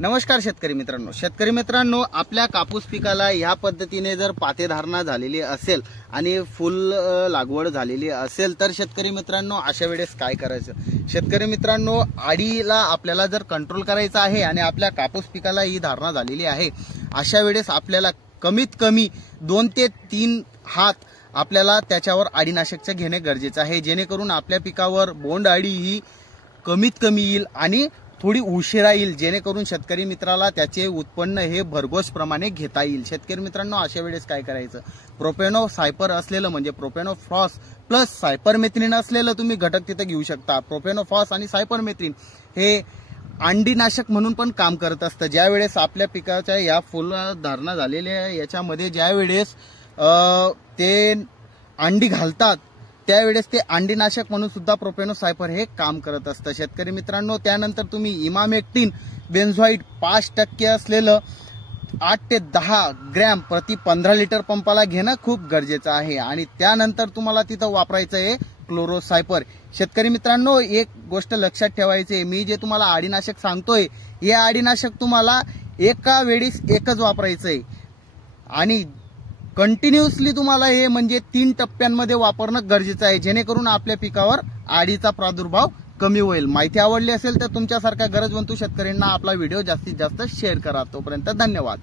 नमस्कार शेतकरी मित्रांनो, आपल्या कापूस पिकाला ह्या पद्धतीने जर पातेधारणा झालेली असेल आणि फुल लागवड झालेली असेल तर शेतकरी मित्रांनो अशा वेळेस काय करायचं? शेतकरी मित्रांनो, आडीला आपल्याला जर कंट्रोल करायचा आहे आणि आपल्या कापूस पिकाला ही धारणा झालेली आहे, अशा वेळेस आपल्याला कमीत कमी 2 ते 3 हात आपल्याला त्याच्यावर आडीनाशकचे घेणे गरजेचे आहे, जेणेकरून आपल्या पिकावर बोंड अळी ही कमीत कमी येईल आणि थोडी उशिरा येईल, जेणेकरून शेतकरी मित्राला त्याचे उत्पन्न हे भरघोस प्रमाणे घेता येईल। शेतकरी मित्रांनो, अशा वेळेस काय करायचं? प्रोपेनो सायपर असलेलं म्हणजे प्रोपेनो फॉस प्लस सायपरमेथ्रिन असलेलं तुम्ही घटक तिथे घेऊ शकता। प्रोपेनो फॉस आणि सायपरमेथ्रिन हे अंडीनाशक म्हणून पण काम करत असतं। ज्या वेळेस आपल्या पिकाच्या या फुल धारणा झालेल्या याच्यामध्ये ज्या वेळेस ते अंडी घालतात त्यावेळेस ते अंडीनाशक म्हणून सुद्धा प्रोपेनो सायपर हे काम करत असतं। शेतकरी मित्रांनो, त्यानंतर तुम्ही इमामेक्टिन बेन्झोइट 5% असलेलं 8 ते 10 ग्रॅम प्रति 15 लिटर पंपाला घेणं खूप गरजेचं आहे आणि त्यानंतर तुम्हाला तिथं वापरायचं आहे क्लोरोसायपर। शेतकरी मित्रांनो, एक गोष्ट लक्षात ठेवायची आहे, मी जे तुम्हाला आडीनाशक सांगतोय हे आडीनाशक तुम्हाला एका वेळेस एकच वापरायचं आहे आणि कंटिन्युअसली तुम्हाला हे म्हणजे 3 टप्प्यांमध्ये वापरणं गरजेचं आहे, जेणेकरून आपल्या पिकावर आडीचा प्रादुर्भाव कमी होईल। माहिती आवडली असेल तर तुमच्यासारख्या गरजवंतू शेतकऱ्यांना आपला व्हिडिओ जास्तीत जास्त शेअर करा। तोपर्यंत धन्यवाद।